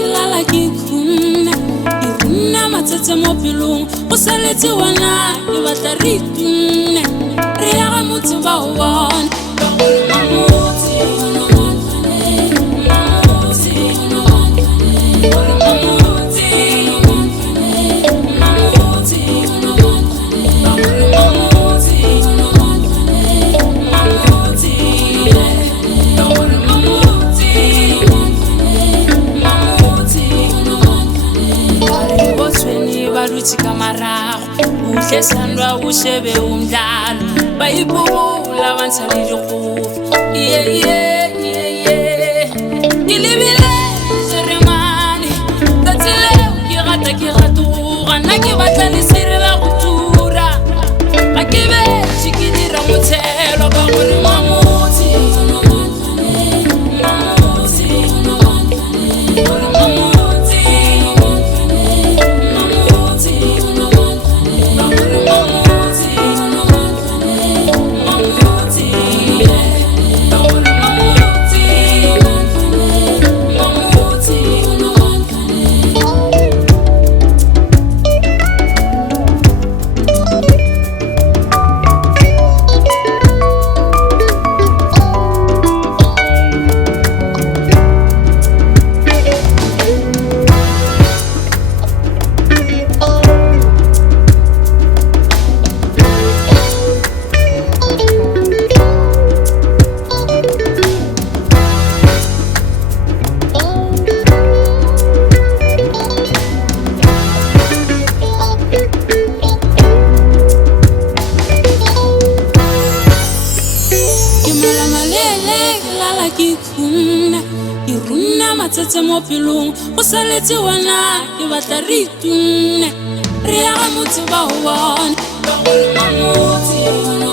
lala ki khunna irunna matsatsa mo pelong o saletse wana ke batla re itunne re ya ga motse ba o bona ba go mamotse Kamarago uhle sandwa ushebe umdlalo bayibula abantsali dikgofu ilibile seremane tatsile ke gata ke gatoga nna ke batla lesire la go tura ga ke be ke dira motshelo ka gore mamotse irunna matsatsa mo pelong o saletse wana ke batla re itunne re ya ga motse ba o bona ba go mamotse